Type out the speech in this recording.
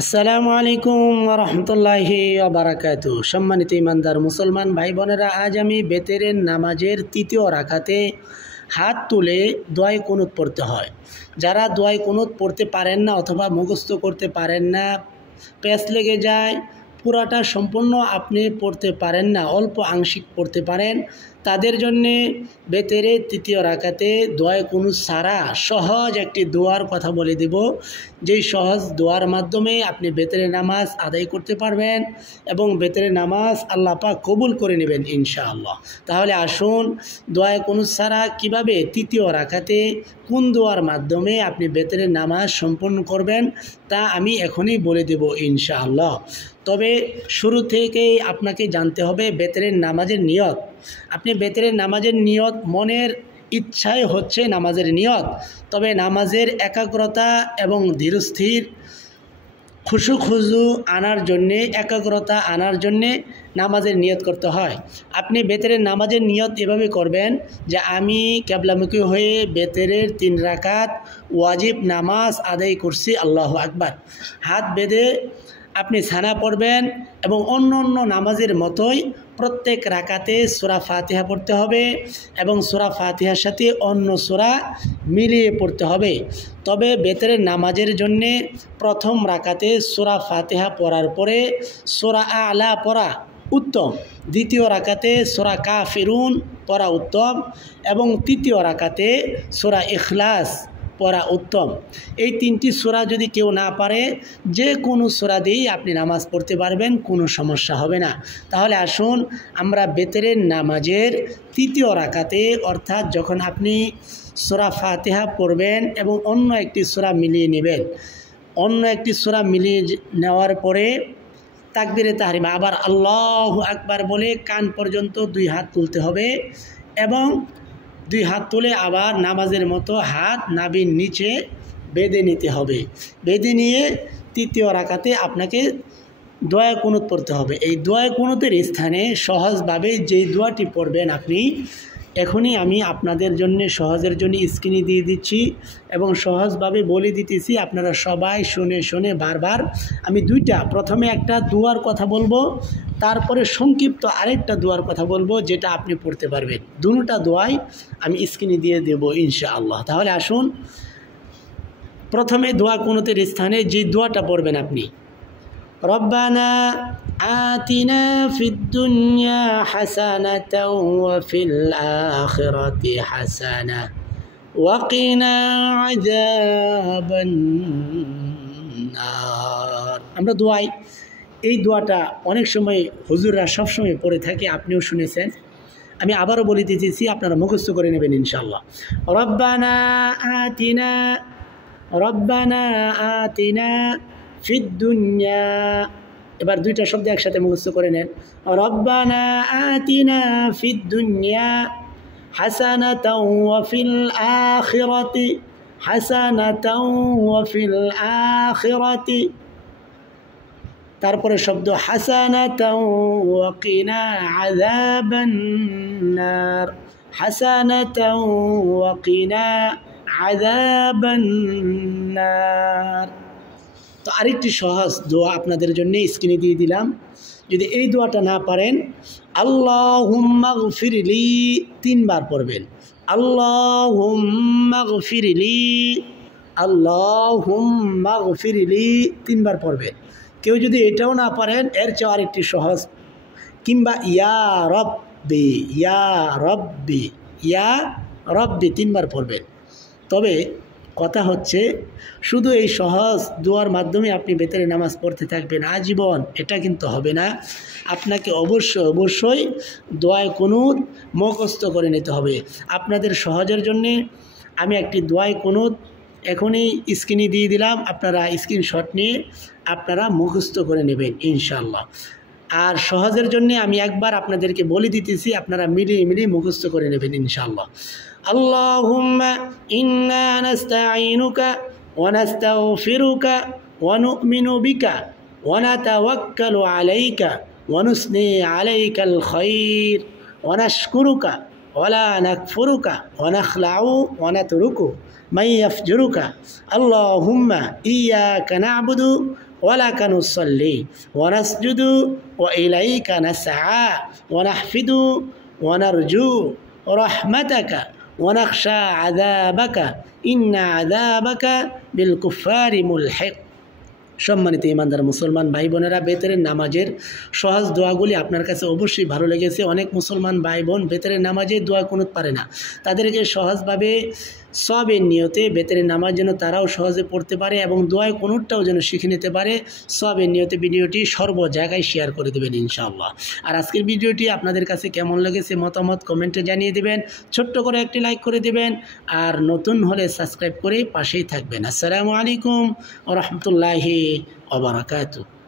আসসালামু আলাইকুম রহমতুল্লাহি বারাকাতু। সম্মানিত ইমানদার মুসলমান ভাই বোনেরা, আজ আমি বেতেরের নামাজের তৃতীয় রাকাতে হাত তুলে দোয়ায়ে কুনুত পড়তে হয়। যারা দোয়ায়ে কুনুত পড়তে পারেন না অথবা মুখস্থ করতে পারেন না, প্যাঁচ লেগে যায়, পুরাটা সম্পূর্ণ আপনি পড়তে পারেন না, অল্প আংশিক পড়তে পারেন, তাদের জন্যে বেতেরের তৃতীয় রাকাতে দোয়ায়ে কুনুত সারা সহজ একটি দোয়ার কথা বলে দেব, যেই সহজ দোয়ার মাধ্যমে আপনি বেতেরের নামাজ আদায় করতে পারবেন এবং বেতেরের নামাজ আল্লাহ পাক কবুল করে নেবেন ইনশাআল্লাহ। তাহলে আসুন, দোয়ায়ে কুনুত সারা কিভাবে তৃতীয় রাকাতে কোন দোয়ার মাধ্যমে আপনি বেতেরের নামাজ সম্পন্ন করবেন তা আমি এখনই বলে দেব ইনশাআল্লাহ। তবে শুরু থেকেই আপনাকে জানতে হবে বেতেরের নামাজের নিয়ত। আপনি বেতেরের নামাজের নিয়ত মনের ইচ্ছায় হচ্ছে নামাজের নিয়ত, তবে নামাজের একাগ্রতা এবং ধীরস্থির খুশু আনার জন্যে, একাগ্রতা আনার জন্যে নামাজের নিয়ত করতে হয়। আপনি বেতেরের নামাজের নিয়ত এভাবে করবেন যে আমি কিবলামুখী হয়ে বেতেরের 3 রাকাত ওয়াজিব নামাজ আদায় করছি, আল্লাহু আকবার। হাত বেঁধে আপনি সানা পড়বেন এবং অন্য অন্য নামাজের মতোই প্রত্যেক রাকাতে সূরা ফাতিহা পড়তে হবে এবং সূরা ফাতিহার সাথে অন্য সূরা মিলিয়ে পড়তে হবে। তবে বেতেরের নামাজের জন্যে প্রথম রাকাতে সূরা ফাতিহা পড়ার পরে সূরা আলা পড়া উত্তম, দ্বিতীয় রাকাতে সূরা কাফিরুন পড়া উত্তম এবং তৃতীয় রাকাতে সূরা ইখলাস পড়া উত্তম। এই 3টি সূরা যদি কেউ না পারে, যে কোনো সূরা দিয়েই আপনি নামাজ পড়তে পারবেন, কোনো সমস্যা হবে না। তাহলে আসুন, আমরা বেতেরের নামাজের তৃতীয় রাকাতে, অর্থাৎ যখন আপনি সূরা ফাতিহা পড়বেন এবং অন্য একটি সূরা মিলিয়ে নেবেন, অন্য একটি সূরা মিলিয়ে নেওয়ার পরে তাকবীরে তাহরিমা আবার আল্লাহু আকবার বলে কান পর্যন্ত 2 হাত তুলতে হবে এবং 2 হাত তুলে আবার নামাজের মতো হাত নাভির নিচে বেঁধে নিতে হবে। বেঁধে নিয়ে তৃতীয় রাকাতে আপনাকে দোয়ায়ে কুনুত পড়তে হবে। এই দোয়ায়ে কুনুতের স্থানে সহজভাবে যেই দোয়াটি পড়বেন আপনি, এখনই আমি আপনাদের জন্য সহজের জন্য স্ক্রিনে দিয়ে দিচ্ছি এবং সহজভাবে বলে দিতেছি, আপনারা সবাই শুনে শুনে বারবার আমি প্রথমে একটা দোয়ার কথা বলবো, তারপরে সংক্ষিপ্ত আরেকটা দোয়ার কথা বলবো যেটা আপনি পড়তে পারবেন। দুটোটা দোয়াই আমি স্ক্রিনে দিয়ে দেব ইনশাআল্লাহ। তাহলে আসুন, প্রথমে দোয়া কুনুতের স্থানে যে দোয়াটা পড়বেন আপনি, রব্বানা আতিনা ফিদ দুনিয়া হাসানাতাও ওয়া ফিল আখিরাতি হাসানা ওয়া কিনা আযাবান নার। আমরা এই দোয়াটা অনেক সময় হুজুররা সবসময় পড়ে থাকে, আপনিও শুনেছেন, আমি আবারও বলে দিতেছি, আপনারা মুখস্থ করে নেবেন ইনশাআল্লাহ। রব্বানা আতিনা ফিদ দুনিয়া, এবার 2টা শব্দ একসাথে মুখস্থ করে নেন। রব্বানা আতিনা ফিদ দুনিয়া হাসানাতাও ওয়া ফিল আখিরাতি হাসানাতাও ওয়া ফিল আখিরাতি, তারপরে শব্দ হাসানাতাও ওয়া কিনা আযাবান নার, হাসানাতাও ওয়া কিনা আযাবান নার। তো আরেকটি সহজ দোয়া আপনাদের জন্য স্ক্রিনে দিয়ে দিলাম। যদি এই দোয়াটা না পারেন, আল্লাহুম্মা গফিরলি 3 বার পড়বেন। আল্লাহুম্মা গফিরলি, আল্লাহুম্মা গফিরলি 3 বার পড়বেন। কেউ যদি এটাও না পারেন, এর চেয়ে আরেকটি সহজ, কিংবা ইয়া রব্বি, ইয়া রব্বি, ইয়া রব্বি 3 বার পড়বেন। তবে কথা হচ্ছে, শুধু এই সহজ দোয়ার মাধ্যমে আপনি বেতেরের নামাজ পড়তে থাকবেন আজীবন, এটা কিন্তু হবে না। আপনাকে অবশ্যই দোয়ায়ে কুনুত মুখস্থ করে নিতে হবে। আপনাদের সহজের জন্যে আমি একটি দোয়ায়ে কুনুত এখনই স্ক্রিনে দিয়ে দিলাম, আপনারা স্ক্রিনশট নিয়ে আপনারা মুখস্থ করে নেবেন ইনশাআল্লাহ। আর সহজের জন্য আমি একবার আপনাদেরকে বলে দিতেছি, আপনারা মিলিয়ে মুখস্থ করে নেবেন ইনশাআল্লাহ। আল্লাহুম্মা ইন্না নাস্তাঈনুকা ওয়া নাস্তাগফিরুকা ওয়া নু'মিনু বিকা ওয়া নাতাওয়াক্কালু আলাইকা ওয়া নুসনি আলাইকাল খায়র ওয়া নাশকুরুকা ওয়া লা নাকফুরুকা ওয়া নাখলাউ ওয়া নাতরুকু মান ইয়াফজুরুকা। আল্লাহুম্মা ইয়্যাকা না'বুদু ওয়ালাকা নুসাল্লি ওয়া নাসজুদু ওয়া ইলাইকা নাসআ ওয়া নাহফিদু ওয়া নারজু রাহমাতাকা ওয়া নাখশা আযাবাকা ইন্না আযাবাকা বিল কুফারি মুলহিক। সম্মানিত ইমানদার মুসলমান ভাই বোনেরা, বেতরের নামাজের সহজ দোয়াগুলি আপনার কাছে অবশ্যই ভালো লেগেছে। অনেক মুসলমান ভাই বোন বেতরের নামাজে দোয়া কুনুত পারে না, তাদেরকে সহজভাবে সবের নিয়তে বেতরের নামাজ যেন তারাও সহজে পড়তে পারে এবং দোয়ায় কুনুতটাও যেন শিখে নিতে পারে, সবের নিয়তে ভিডিওটি সর্ব জায়গায় শেয়ার করে দেবেন ইনশাআল্লাহ। আর আজকের ভিডিওটি আপনাদের কাছে কেমন লেগেছে মতামত কমেন্টে জানিয়ে দেবেন, ছোট্ট করে একটি লাইক করে দেবেন, আর নতুন হলে সাবস্ক্রাইব করে পাশেই থাকবেন। আসসালামু আলাইকুম ওয়া রাহমাতুল্লাহি ওয়া বারাকাতুহু।